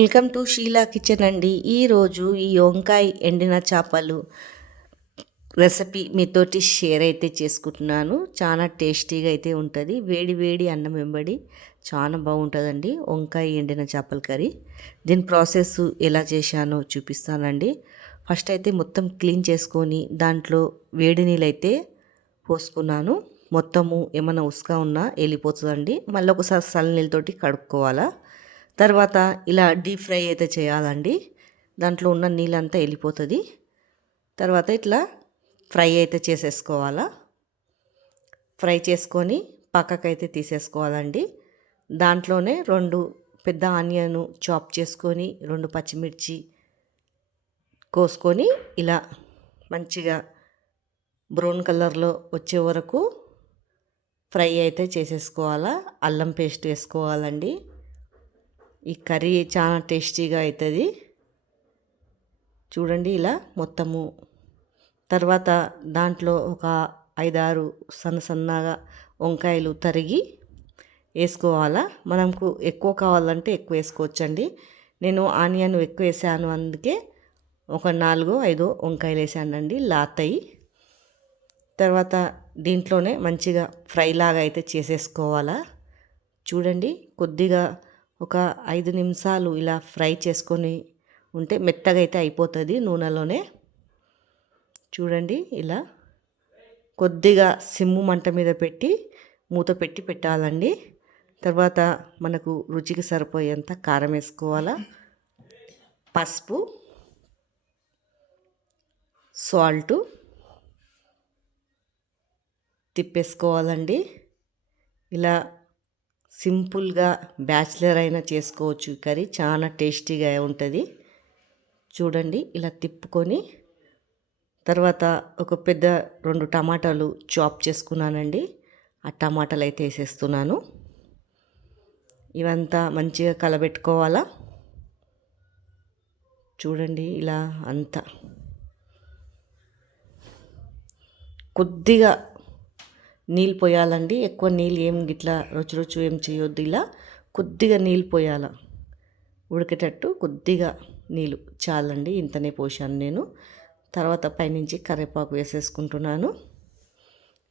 Welcome to Sheela kitchen అండి. ఈరోజు ఈ వంకాయ ఎండిన చేపలు రెసిపీ మీతోటి షేర్ అయితే చేసుకుంటున్నాను. చాలా టేస్టీగా అయితే ఉంటుంది. వేడి వేడి అన్నం వెంబడి చాలా బాగుంటుందండి వంకాయ ఎండిన చేపల కర్రీ. దీని ప్రాసెస్ ఎలా చేశానో చూపిస్తానండి. ఫస్ట్ అయితే మొత్తం క్లీన్ చేసుకొని దాంట్లో వేడి నీళ్ళు అయితే పోసుకున్నాను. మొత్తము ఏమైనా ఉసుక ఉన్నా వెళ్ళిపోతుందండి. మళ్ళీ ఒకసారి చల్ల నీళ్ళతోటి కడుక్కోవాలా. తర్వాత ఇలా డీప్ ఫ్రై అయితే చేయాలండి. దాంట్లో ఉన్న నీళ్ళంతా వెళ్ళిపోతుంది. తర్వాత ఇట్లా ఫ్రై అయితే చేసేసుకోవాలా. ఫ్రై చేసుకొని పక్కకైతే తీసేసుకోవాలండి. దాంట్లోనే 2 పెద్ద ఆనియన్ చాప్ చేసుకొని 2 పచ్చిమిర్చి కోసుకొని ఇలా మంచిగా బ్రౌన్ కలర్లో వచ్చే వరకు ఫ్రై అయితే చేసేసుకోవాలా. అల్లం పేస్ట్ వేసుకోవాలండి. ఈ కర్రీ చాలా టేస్టీగా అవుతుంది. చూడండి ఇలా మొత్తము. తర్వాత దాంట్లో ఒక 5-6 సన్నగా వంకాయలు తరిగి వేసుకోవాలా. మనకు ఎక్కువ కావాలంటే ఎక్కువ వేసుకోవచ్చండి. నేను ఆనియన్ ఎక్కువ వేసాను, అందుకే ఒక 4-5 వంకాయలు వేసానండి లాతయి. తర్వాత దీంట్లోనే మంచిగా ఫ్రై లాగా అయితే చేసేసుకోవాలా. చూడండి కొద్దిగా ఒక 5 నిమిషాలు ఇలా ఫ్రై చేసుకొని ఉంటే మెత్తగా అయితే అయిపోతుంది నూనెలోనే. చూడండి ఇలా కొద్దిగా సిమ్ము మంట మీద పెట్టి మూత పెట్టి పెట్టాలండి. తర్వాత మనకు రుచికి సరిపోయేంత కారం వేసుకోవాలా, పసుపు, సాల్టు తిప్పేసుకోవాలండి. ఇలా సింపుల్గా బ్యాచిలర్ అయినా చేసుకోవచ్చు. కర్రీ చాలా టేస్టీగా ఉంటుంది. చూడండి ఇలా తిప్పుకొని తర్వాత ఒక పెద్ద 2 టమాటాలు చాప్ చేసుకున్నానండి. ఆ టమాటాలు అయితే వేసేస్తున్నాను. ఇవంతా మంచిగా కలబెట్టుకోవాలా. చూడండి ఇలా అంతా కొద్దిగా నీళ్ళు పోయాలండి. ఎక్కువ నీళ్ళు ఏం గిట్లా రుచి ఏం చేయొద్దు. ఇలా కొద్దిగా నీళ్ళు పోయాల, ఉడికేటట్టు కొద్దిగా నీళ్ళు చాలండి. ఇంతనే పోసాను నేను. తర్వాత పైనుంచి కరివేపాకు వేసేసుకుంటున్నాను.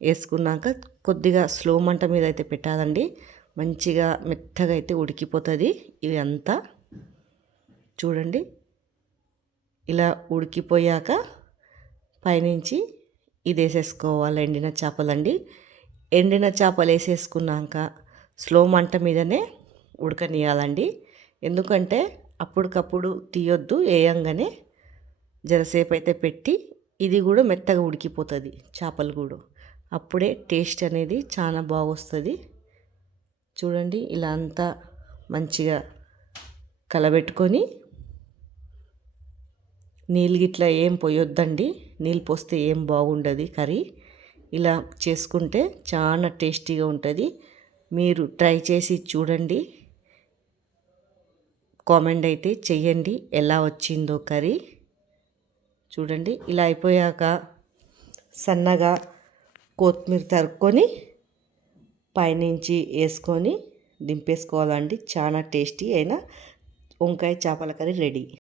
వేసుకున్నాక కొద్దిగా స్లో మంట మీద అయితే పెట్టాలండి. మంచిగా మెత్తగా అయితే ఉడికిపోతుంది ఇవి అంతా. చూడండి ఇలా ఉడికిపోయాక పైనుంచి ఇది వేసేసుకోవాలి ఎండిన చేపలండి. ఎండిన చేపలు వేసేసుకున్నాక స్లో మంట మీదనే ఉడకనియాలండి. ఎందుకంటే అప్పటికప్పుడు తీయొద్దు, వేయంగానే జరసేపు అయితే పెట్టి ఇది కూడా మెత్తగా ఉడికిపోతుంది చేపలు కూడా. అప్పుడే టేస్ట్ అనేది చాలా బాగొస్తుంది. చూడండి ఇలా అంతా మంచిగా కలబెట్టుకొని నీళ్ళు గిట్లా ఏం పోయొద్దండి. నీళ్ళు పోస్తే ఏం బాగుండదు కర్రీ. ఇలా చేసుకుంటే చాలా టేస్టీగా ఉంటుంది. మీరు ట్రై చేసి చూడండి, కామెంట్ అయితే చెయ్యండి ఎలా వచ్చిందో కర్రీ. చూడండి ఇలా అయిపోయాక సన్నగా కొత్తిమీర తరుక్కొని పైనుంచి వేసుకొని దింపేసుకోవాలండి. చాలా టేస్టీ అయిన వంకాయ చేపల కర్రీ రెడీ.